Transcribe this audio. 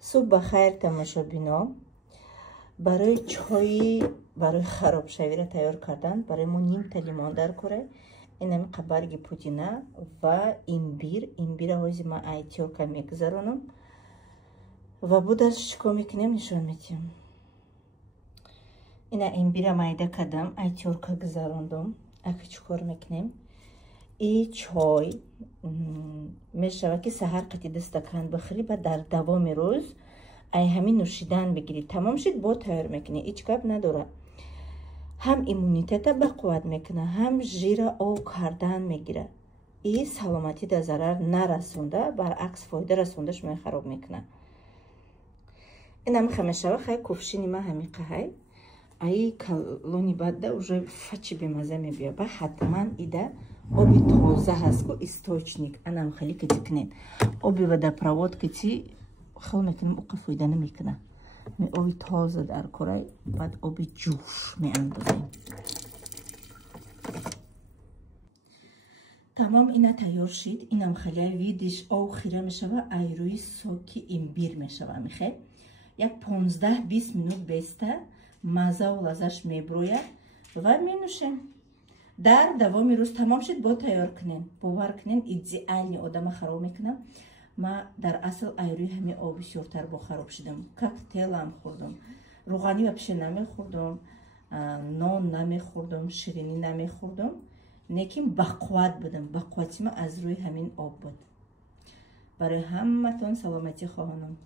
صبح بخیر تماشابینان. برای چای برای خراب شویره تیار کردن برای ما نیم تا لیمون در کوره. این هم قبرگ پودینه و امبیر آوازی ما ایتیورکا میگذارونم و بودش چکو میکنیم نشون میدیم. این امبیر مایده کدم ایتیورکا گذاروندم. اگه چکار میکنیم این چای میشه که سحر قطعی دستکان بخری و در دوام روز ای همین نوشیدن بگیرید. تمام شد با تیار میکنی، هیچ کار نداره. هم ایمونیتت به قوت میکنه، هم ژیر او کردن میگیره. این سلامتی در ضرر نرسونده، برعکس فایده رسوندش می خراب میکنه. این هم خمیشه خیلی کفشینی ما همین قهی ای کلونی بعد уже فچی بمزه میبیا. با حتما ایده آبی تازه هست که استوچنیک انم خیلی کتکنین آبی و در پرواد کتی خیلی میکنیم او فایده نمیکنه. می آبی تازه در کرای بعد آبی جوش می اندازیم. تمام اینا تیار شد. اینم خیلی ویدیش او خیره میشه و ایروی ساکی امبیر میشه میخه یک 15-20 مینوت بیسته مزه و لذش میبروید و می نوشیم. در دوام روز تمام شد با تیار کنین. باور کنین ایدئالی آدم خراب میکنه. ما در اصل ایروی همه آبی شورتر با خراب شدم. کوکتیل هم خوردم، روغنی و پیش نمیخوردم، نان نمیخوردم، شیرینی نمیخوردم. نیکیم بقوت بودم. بقوتی ما از روی همین آب بود. برای همتون سلامتی خواهانم.